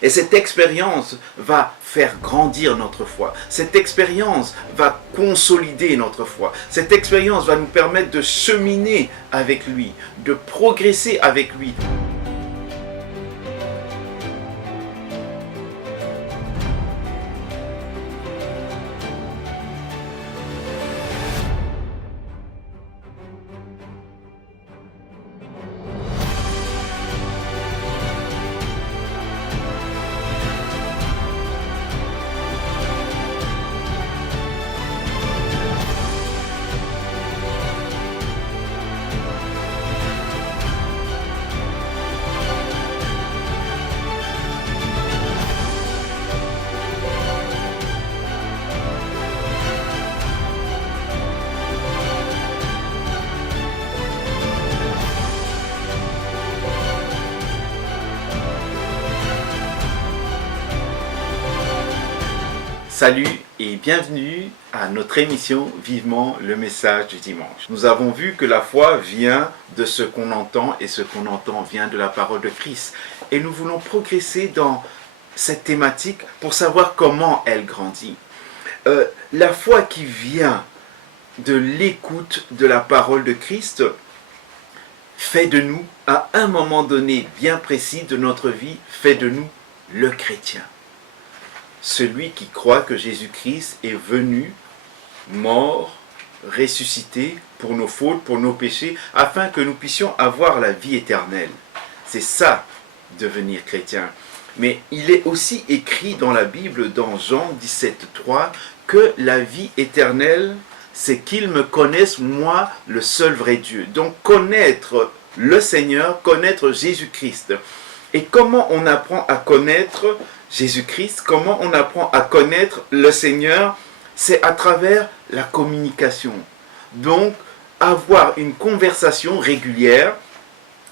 Et cette expérience va faire grandir notre foi. Cette expérience va consolider notre foi. Cette expérience va nous permettre de cheminer avec lui, de progresser avec lui. Salut et bienvenue à notre émission Vivement le message du dimanche. Nous avons vu que la foi vient de ce qu'on entend et ce qu'on entend vient de la parole de Christ. Et nous voulons progresser dans cette thématique pour savoir comment elle grandit. La foi qui vient de l'écoute de la parole de Christ fait de nous, à un moment donné bien précis de notre vie, fait de nous le chrétien. Celui qui croit que Jésus-Christ est venu, mort, ressuscité pour nos fautes, pour nos péchés, afin que nous puissions avoir la vie éternelle. C'est ça, devenir chrétien. Mais il est aussi écrit dans la Bible, dans Jean 17,3, que la vie éternelle, c'est qu'ils me connaissent, moi, le seul vrai Dieu. Donc connaître le Seigneur, connaître Jésus-Christ. Et comment on apprend à connaître Jésus-Christ, comment on apprend à connaître le Seigneur? C'est à travers la communication. Donc, avoir une conversation régulière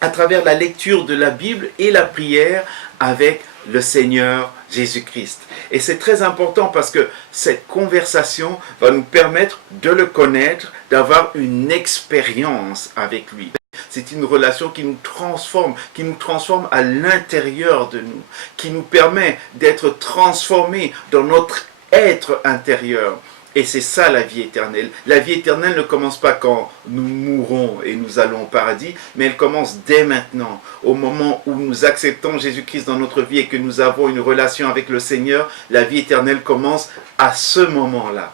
à travers la lecture de la Bible et la prière avec le Seigneur Jésus-Christ. Et c'est très important parce que cette conversation va nous permettre de le connaître, d'avoir une expérience avec lui. C'est une relation qui nous transforme à l'intérieur de nous, qui nous permet d'être transformés dans notre être intérieur. Et c'est ça la vie éternelle. La vie éternelle ne commence pas quand nous mourrons et nous allons au paradis, mais elle commence dès maintenant. Au moment où nous acceptons Jésus-Christ dans notre vie et que nous avons une relation avec le Seigneur, la vie éternelle commence à ce moment-là.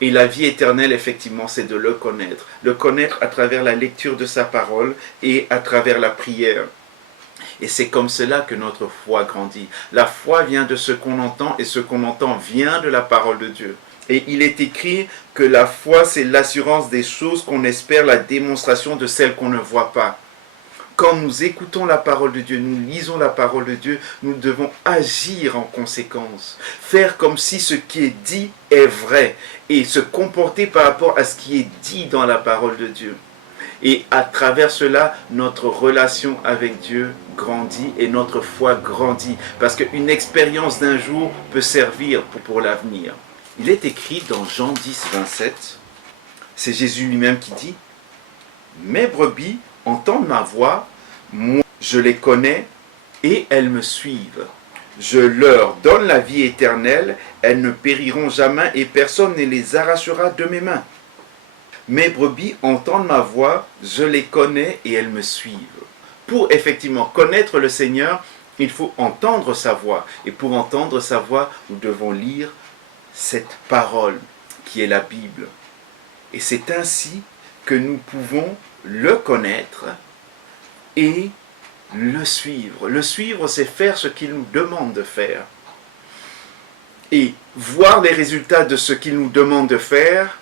Et la vie éternelle, effectivement, c'est de le connaître. Le connaître à travers la lecture de sa parole et à travers la prière. Et c'est comme cela que notre foi grandit. La foi vient de ce qu'on entend et ce qu'on entend vient de la parole de Dieu. Et il est écrit que la foi, c'est l'assurance des choses qu'on espère, la démonstration de celles qu'on ne voit pas. Quand nous écoutons la parole de Dieu, nous lisons la parole de Dieu, nous devons agir en conséquence. Faire comme si ce qui est dit est vrai et se comporter par rapport à ce qui est dit dans la parole de Dieu. Et à travers cela, notre relation avec Dieu grandit et notre foi grandit. Parce qu'une expérience d'un jour peut servir pour l'avenir. Il est écrit dans Jean 10, 27, c'est Jésus lui-même qui dit « Mes brebis entendent ma voix, moi je les connais et elles me suivent. Je leur donne la vie éternelle, elles ne périront jamais et personne ne les arrachera de mes mains. Mes brebis entendent ma voix, je les connais et elles me suivent. » Pour effectivement connaître le Seigneur, il faut entendre sa voix. Et pour entendre sa voix, nous devons lire cette parole qui est la Bible. Et c'est ainsi que nous pouvons le connaître et le suivre. Le suivre, c'est faire ce qu'il nous demande de faire. Et voir les résultats de ce qu'il nous demande de faire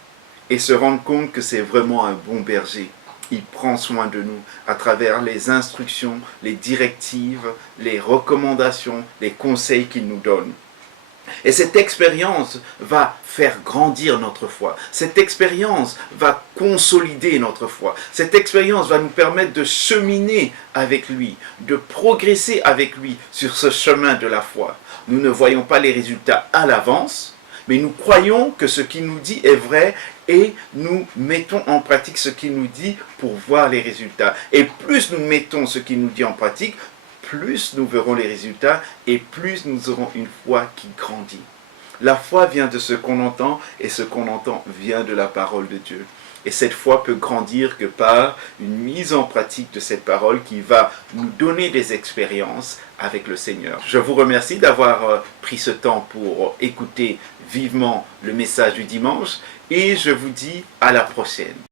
et se rendre compte que c'est vraiment un bon berger. Il prend soin de nous à travers les instructions, les directives, les recommandations, les conseils qu'il nous donne. Et cette expérience va faire grandir notre foi. Cette expérience va consolider notre foi. Cette expérience va nous permettre de cheminer avec lui, de progresser avec lui sur ce chemin de la foi. Nous ne voyons pas les résultats à l'avance, mais nous croyons que ce qu'il nous dit est vrai et nous mettons en pratique ce qu'il nous dit pour voir les résultats. Et plus nous mettons ce qu'il nous dit en pratique, plus nous verrons les résultats et plus nous aurons une foi qui grandit. La foi vient de ce qu'on entend et ce qu'on entend vient de la parole de Dieu. Et cette foi peut grandir que par une mise en pratique de cette parole qui va nous donner des expériences avec le Seigneur. Je vous remercie d'avoir pris ce temps pour écouter vivement le message du dimanche et je vous dis à la prochaine.